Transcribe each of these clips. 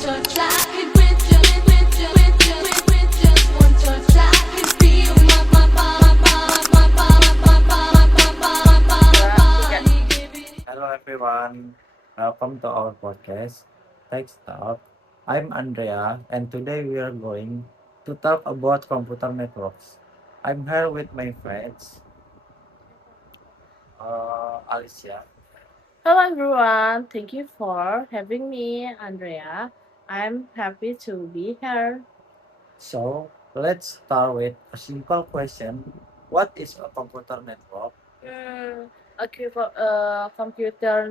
touch, I could with just one touch, I could feel my body giving. Hello everyone, welcome to our podcast Tech Talk. I'm Andrea and today we are going to talk about computer networks. I'm here with my friends, Alicia. Hello everyone, thank you for having me, Andrea. I'm happy to be here. So let's start with a simple question. What is a computer network? Mm, a computer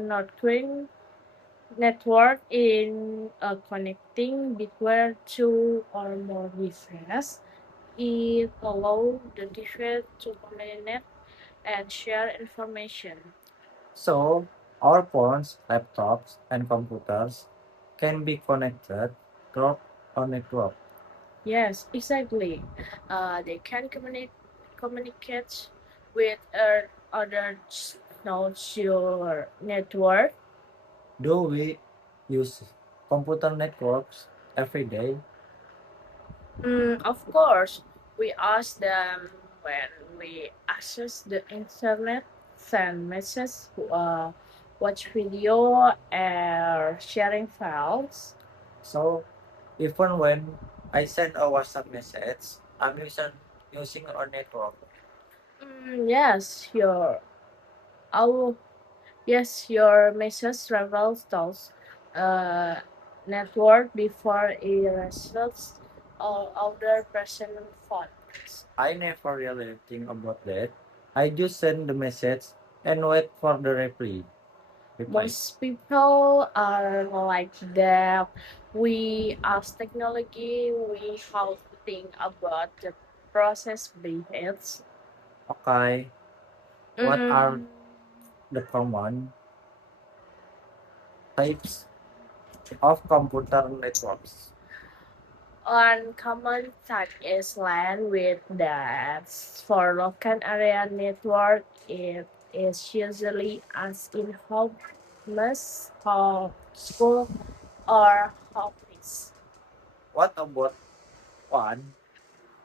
network in connecting between two or more devices. It allows the device to communicate and share information. So our phones, laptops, and computers can be connected through a network. Yes, exactly. They can communicate with other nodes your network. Do we use computer networks every day? Of course, we ask them when we access the internet, send messages, watch video, or sharing files. So even when I send a WhatsApp message, I'm using a network. Yes, our your message travels those uh, network before it reaches all other personal phones. I never really think about that. I just send the message and wait for the reply. Most people are like that. We as technology, we have to think about the process behaves. Okay, what are Mm, the common types of computer networks? One common type is LAN with that's for local area network. It is usually as in homes, school, or office. What about one?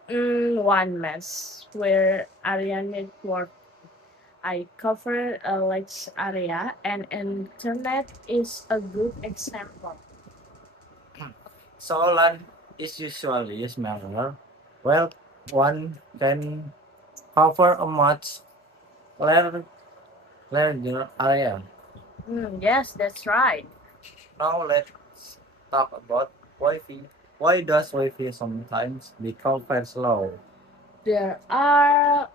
One mess where area network I cover a large area and internet is a good example. So LAN is usually smaller. Well, one can cover a much larger area. Yes, that's right. Now let's talk about Wi-Fi. Why does Wi-Fi sometimes become very slow? There are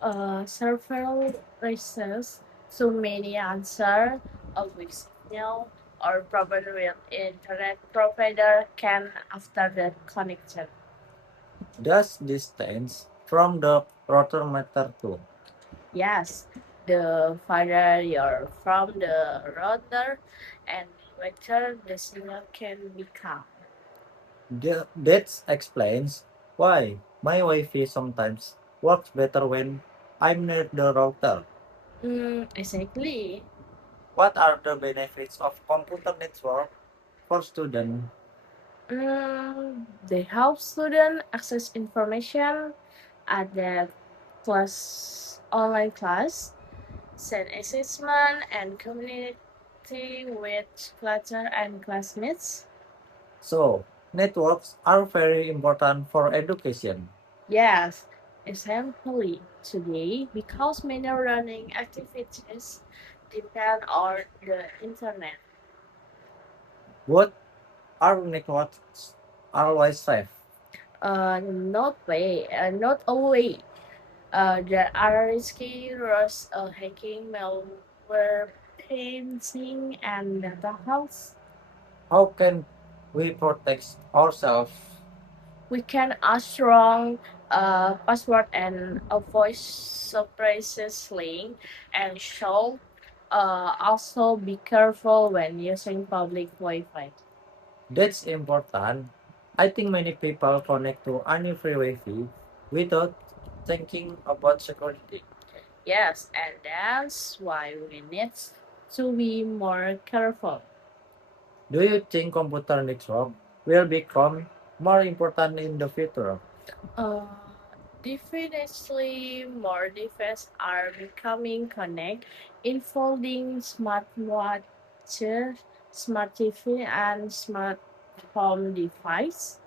several reasons. So many answer a weak signal or problem with internet provider can after the connection. Does distance from the router matter too? Yes, the farther you're from the router and better the signal can become. That explains why my Wi-Fi sometimes works better when I'm near the router. Exactly. What are the benefits of computer network for students? They help students access information at the online class, send assessment, and community with classmates and classmates. So, networks are very important for education. Yes, essentially today because many learning activities depend on the internet. Both are networks always safe. Not always. There are risky risks of hacking, malware, painting, and data health. How can we protect ourselves? We can add strong password and avoid surprises link and should also be careful when using public Wi-Fi. That's important. I think many people connect to any free Wi-Fi without thinking about security. Yes, and that's why we need to be more careful. Do you think computer network will become more important in the future? Uh, Definitely more devices are becoming connected, involving smartwatches, smart TV, and smart home device.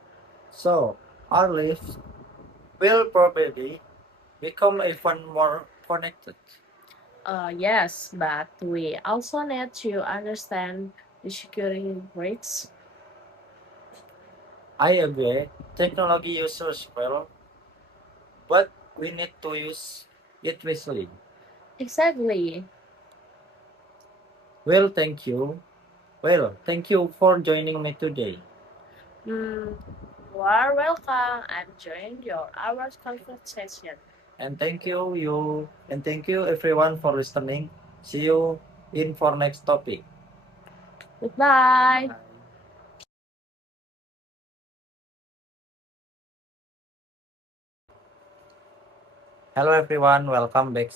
So, our lives will probably become even more connected. Yes, but we also need to understand the security risks. I agree, technology uses well, but we need to use it wisely. Exactly. Well, thank you. Well, thank you for joining me today. Mm, you are welcome and join your hours conversation. And thank you everyone for listening. See you in for next topic. Goodbye. Bye. Hello everyone, welcome back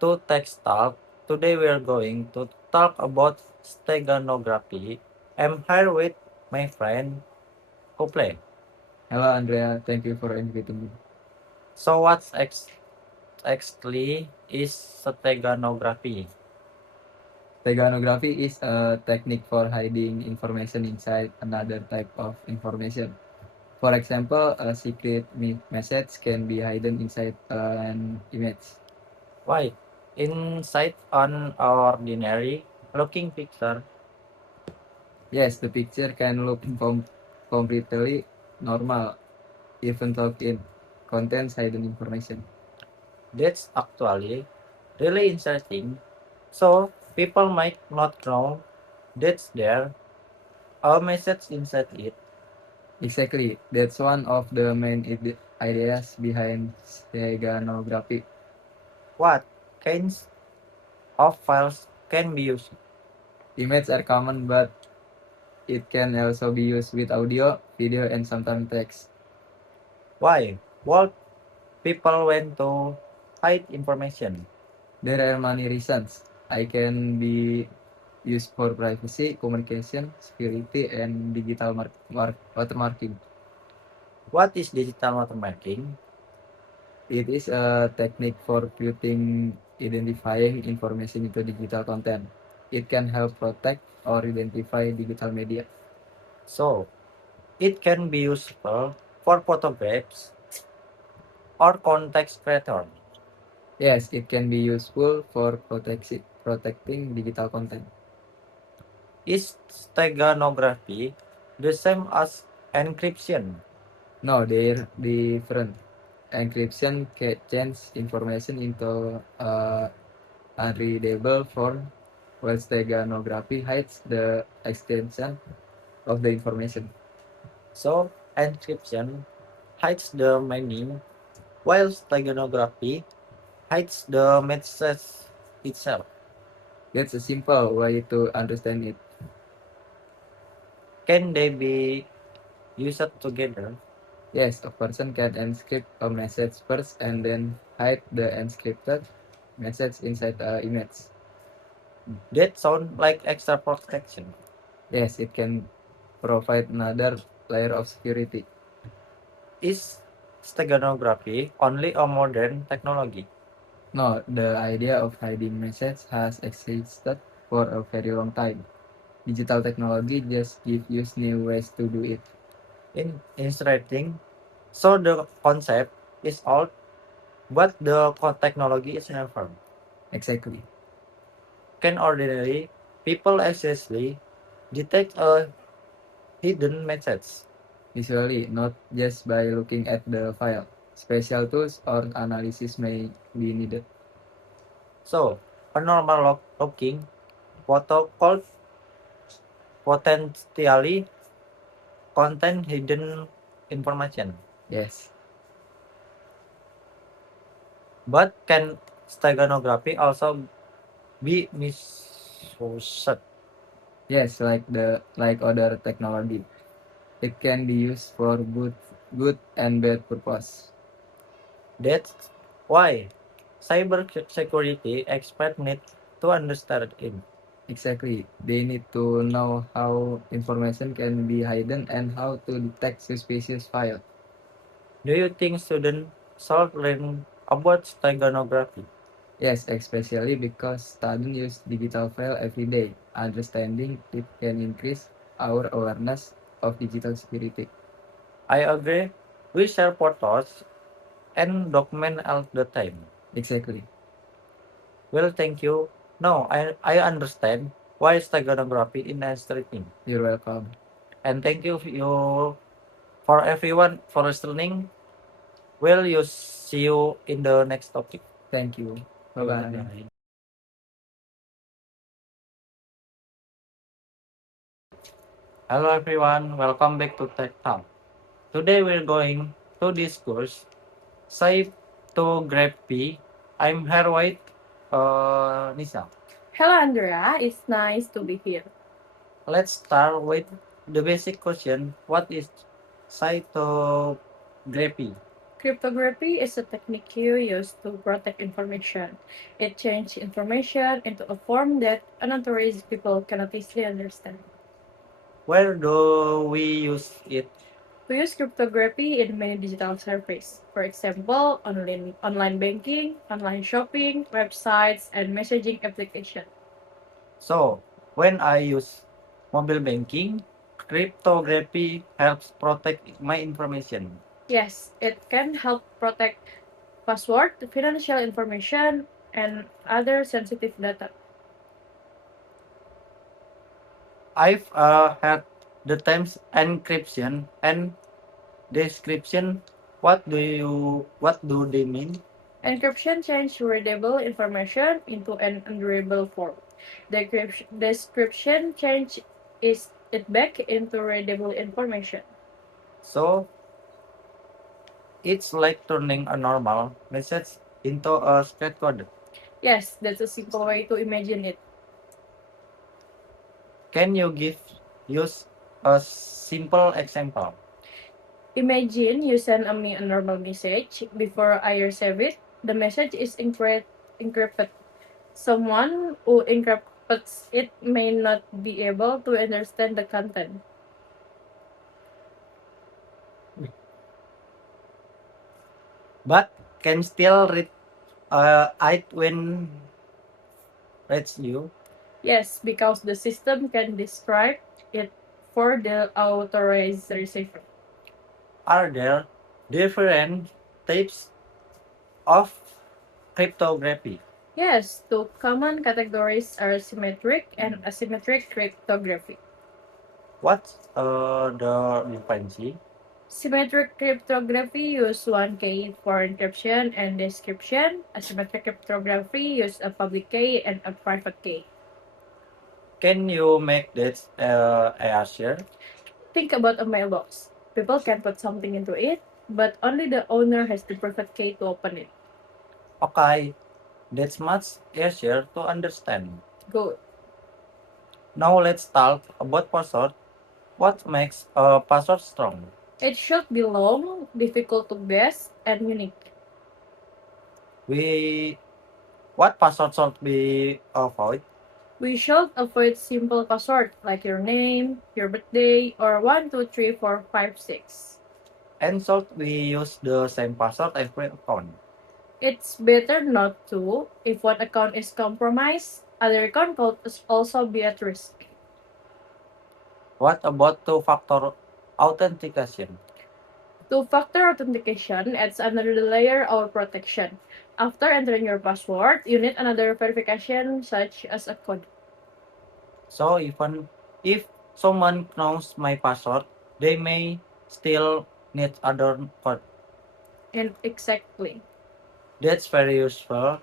to Tech Talk. Today we are going to talk about steganography. I'm here with my friend Kople. Hello, Andrea. Thank you for inviting me. So exactly is steganography? Steganography is a technique for hiding information inside another type of information. For example, a secret message can be hidden inside an image. Why? Inside an ordinary looking picture, Yes, the picture can look completely normal, even though it contains hidden information. that's actually really interesting. So people might not know that's there a message inside it. Exactly. That's one of the main ideas behind steganography. What kinds of files can be used? Images are common, but it can also be used with audio, video, and sometimes text. Why? What people want to hide information? There are many reasons. I can be used for privacy, communication, security, and digital watermarking. What is digital watermarking? It is a technique for putting identifying information into digital content. It can help protect or identify digital media. So it can be useful for photographs or context creator. Yes, it can be useful for protecting digital content. Is steganography the same as encryption? No, they're different. Encryption changes information into unreadable form, while steganography hides the extension of the information. So encryption hides the meaning while steganography hides the message itself. That's a simple way to understand it. Can they be used together? Yes, a person can encrypt a message first and then hide the encrypted message inside an image. That sound like extra protection. Yes, it can provide another layer of security. Is steganography only a modern technology? No, the idea of hiding message has existed for a very long time. Digital technology just gives you new ways to do it. Interesting. So the concept is old, but the technology is never. Exactly. Can ordinary people actually detect a hidden message? Visually, not just by looking at the file. Special tools or analysis may be needed. So a normal looking photo could potentially contain hidden information. Yes. But can steganography also be misused? Yes, like other technology. It can be used for good and bad purpose. That's why cyber security experts need to understand it. Exactly. They need to know how information can be hidden and how to detect suspicious file. Do you think students should learn about steganography? Yes, especially because students use digital file every day. Understanding it can increase our awareness of digital security. I agree. We share photos and document all the time. Exactly. Well, thank you. Now I understand why steganography is interesting. You're welcome. And thank you for everyone for listening. Will you see you in the next topic? Thank you. Bye bye. Bye. Hello everyone, welcome back to Tech Talk. Today we're going to discuss cytography. I'm here with Nisa. Hello, Andrea. It's nice to be here. Let's start with the basic question. What is cytography? Cryptography is a technique used to protect information. It changes information into a form that unauthorized people cannot easily understand. Where do we use it? We use cryptography in many digital services. For example, online banking, online shopping, websites, and messaging applications. So, when I use mobile banking, cryptography helps protect my information. Yes, it can help protect password, financial information, and other sensitive data. I've had the times encryption and description. What do they mean? Encryption changes readable information into an unreadable form. Description change is it back into readable information. So it's like turning a normal message into a script code. Yes, that's a simple way to imagine it. Can you give use a simple example? Imagine you send me a normal message. Before I receive it, the message is encrypted. Someone who encrypts it may not be able to understand the content. But can still read it when reads you. Yes, because the system can describe it for the authorized receiver. Are there different types of cryptography? Yes, two common categories are symmetric and asymmetric cryptography. What's the difference? Symmetric cryptography uses one key for encryption and description. Asymmetric cryptography uses a public key and a private key. Can you make this easier? Think about a mailbox. People can put something into it, but only the owner has the private key to open it. Okay, that's much easier to understand. Good. Now let's talk about password. What makes a password strong? It should be long, difficult to guess, and unique. We what password should be avoid? We should avoid simple passwords like your name, your birthday, or 12345 6. And should we use the same password every account? It's better not to. If one account is compromised, other account could also be at risk. What about two-factor authentication? Two-factor authentication adds another layer of protection. After entering your password, you need another verification such as a code. So even if someone knows my password, they may still need other code. And exactly. That's very useful.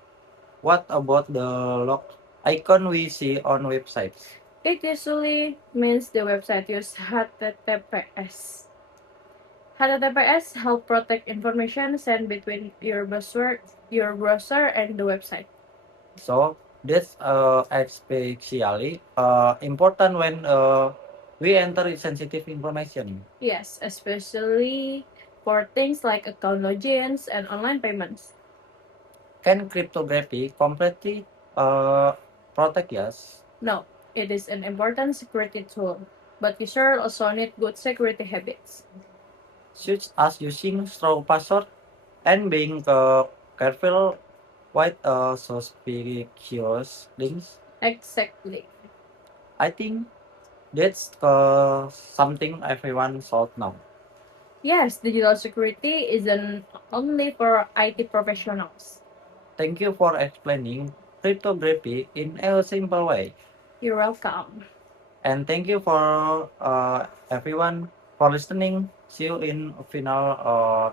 What about the lock icon we see on websites? It usually means the website uses HTTPS. HTTPS help protect information sent between your browser and the website. So that's especially important when we enter sensitive information. Yes, especially for things like account logins and online payments. Can cryptography completely uh, protect us? No, It is an important security tool, but users also need good security habits. such as using strong password and being careful with suspicious links. Exactly. I think that's something everyone should know. Yes, digital security isn't only for IT professionals. Thank you for explaining cryptography in a simple way. You're welcome. And thank you for everyone for listening. See you in final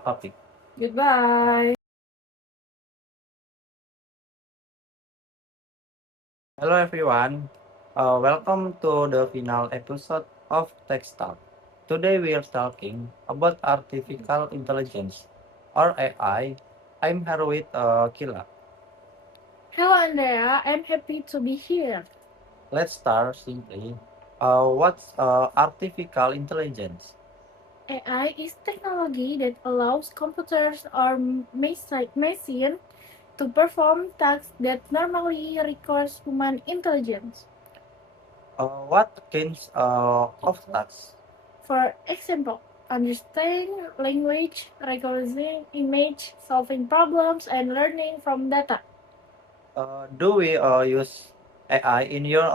topic. Goodbye. Hello everyone. Welcome to the final episode of Tech Talk. Today we are talking about artificial intelligence or AI. I'm here with Kila. Hello, Andrea. I'm happy to be here. Let's start simply. What's artificial intelligence? AI is technology that allows computers or machine to perform tasks that normally requires human intelligence. What kinds of tasks? For example, understanding language, recognizing image, solving problems, and learning from data. Do we use AI in your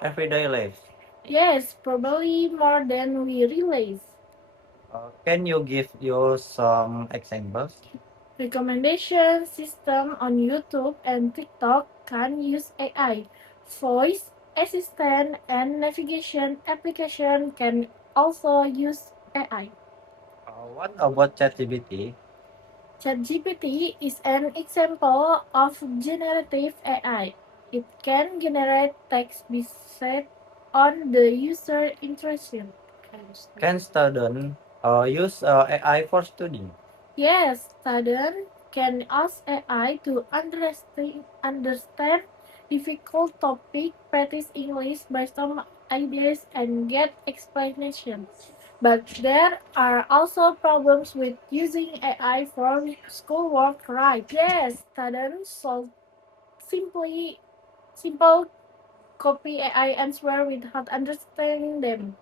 everyday life? Yes, probably more than we realize. Can you give you some examples? Recommendation system on YouTube and TikTok can use AI. Voice assistant and navigation application can also use AI. What about ChatGPT? ChatGPT is an example of generative AI. It can generate text based on the user interaction. Can students use AI for studying? Yes, students can ask AI to understand difficult topic, practice English by some ideas, and get explanations. But there are also problems with using AI for schoolwork, right? Yes, students should simply simple copy AI answer without understanding them.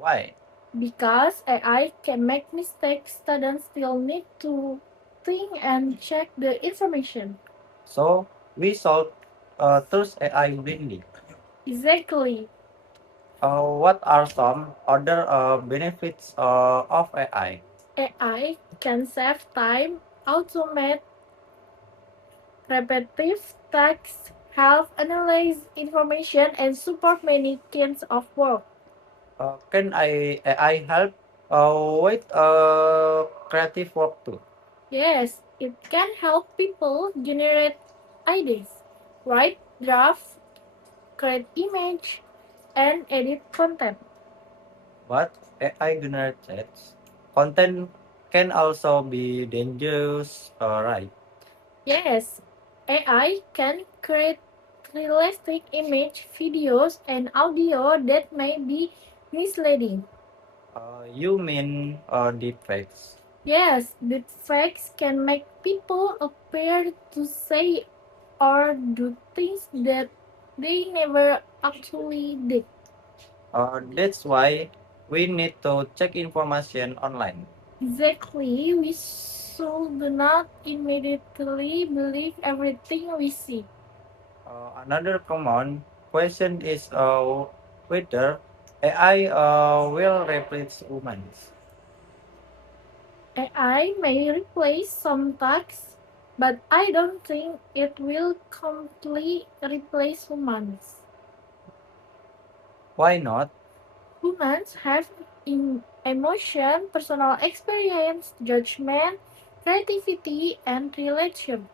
Why? Because AI can make mistakes, students still need to think and check the information. So we should trust AI blindly. Exactly. What are some other benefits of AI? AI can save time, automate repetitive tasks, help analyze information, and support many kinds of work. Can AI help with creative work too? Yes, it can help people generate ideas, write drafts, create image, and edit content. But AI generated content can also be dangerous, right? Yes, AI can create realistic image, videos, and audio that may be misleading. You mean deepfakes? Yes, deepfakes can make people appear to say or do things that they never actually did. That's why we need to check information online. Exactly, we should not immediately believe everything we see. Another common question is whether AI will replace humans. AI may replace some tasks, but I don't think it will completely replace humans. Why not? Humans have emotion, personal experience, judgment, creativity, and relation.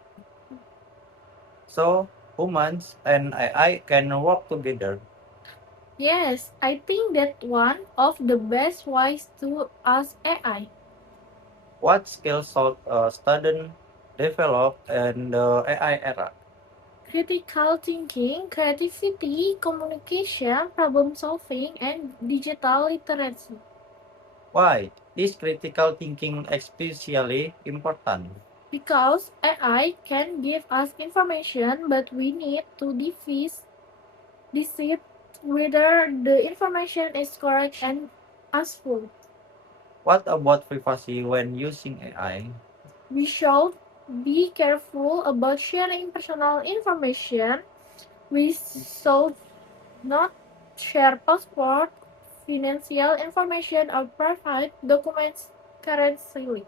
So humans and AI can work together. Yes, I think that one of the best ways to ask AI. What skills should students develop in the AI era? Critical thinking, creativity, communication, problem solving, and digital literacy. Why is critical thinking especially important? Because AI can give us information, but we need to decide whether the information is correct and useful. What about privacy when using AI? We should be careful about sharing personal information. We should not share passport, financial information, or private documents carelessly.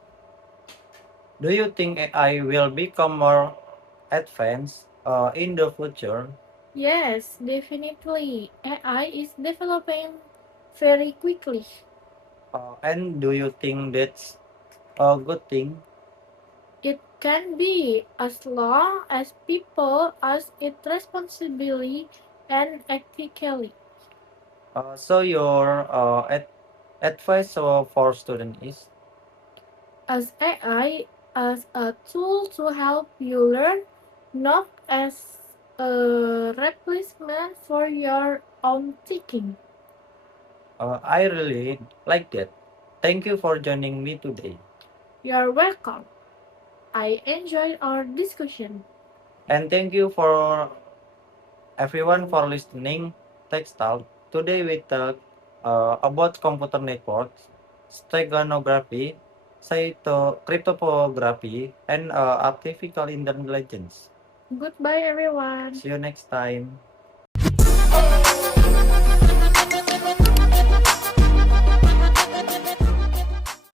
Do you think AI will become more advanced in the future? Yes, definitely. AI is developing very quickly. And do you think that's a good thing? It can be as long as people use it responsibly and ethically. So your advice for student is As AI as a tool to help you learn, not as a replacement for your own thinking. I really like that. Thank you for joining me today. You're welcome. I enjoyed our discussion. And thank you for everyone for listening. Textile. Today we talk about computer networks, steganography, cryptography, and artificial intelligence. Goodbye, everyone. See you next time.